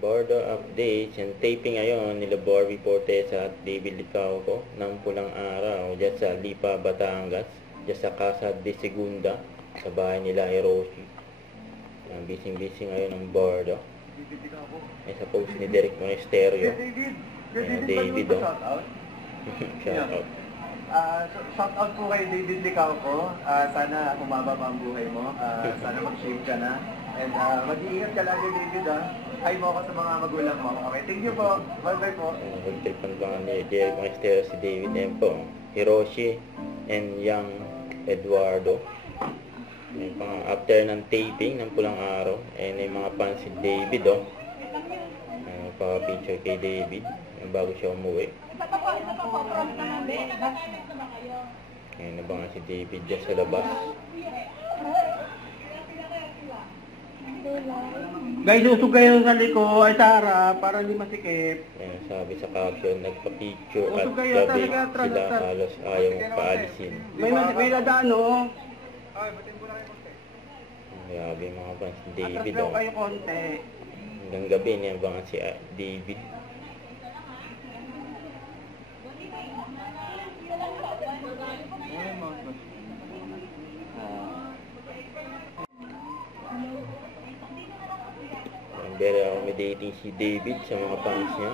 Bordo updates and taping ngayon nila Borby Fortesa at David Licauco ng Pulang Araw dyan sa Lipa, Batangas, dyan sa Casa de Segunda sa bahay nila Hiroshi. Bising-bising ngayon ang Bordo. Ay sa post ni Derek Monesterio. David oh. Shout out. Shout out po kay David Licauco. Sana humaba pa ang buhay mo. Sana mag-shave ka na. And mag-iingat ka lagi, David. Hi mo ako sa mga magulang mo. Okay, thank you po. Bye-bye po. Nag-tripan ba ni Derek Monesterio si David M po. Hiroshi and Young Eduardo. May mga after ng taping ng Pulang Araw. May mga fans si David oh. Pa-picture kay David bago siya umuwi. Ngayon na ba nga si David dyan sa labas? Guys, usog kayo sa liko ay Sara para hindi masikip. Ngayon, sabi sa caption, nagpa-picture at Usog kayo, gabi talaga, sila halos ayaw paalisin. May nadaan oh. Grabe mga fans si David Atras oh. kayo konti. Hanggang gabi niya ba nga si David? Very accommodating si David sa mga fans niya.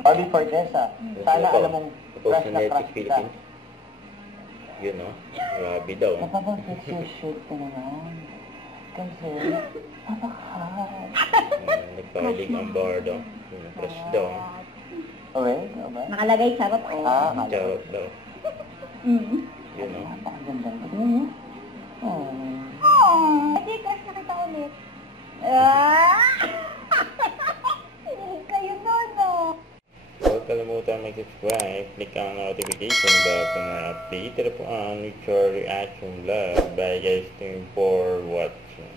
Bobby Fortesa, sana alam mong post na Netflix Philippines. Yun no? Grabe daw. Napapag-fix your shirt ko naman. Kasi, napaka-hot. Nagpahilig ang Bordo. Crush daw. Okay? Nakalagay sarap ko. Charot daw. Yun no? Napakaganda. Tignan mo. Hindi, crush na kita ulit. Hinilig kayo doon, no? Huwag kalimutan mag-subscribe, click ang notification bell para update po ang your reaction vlog. Bye guys, thank you for watching.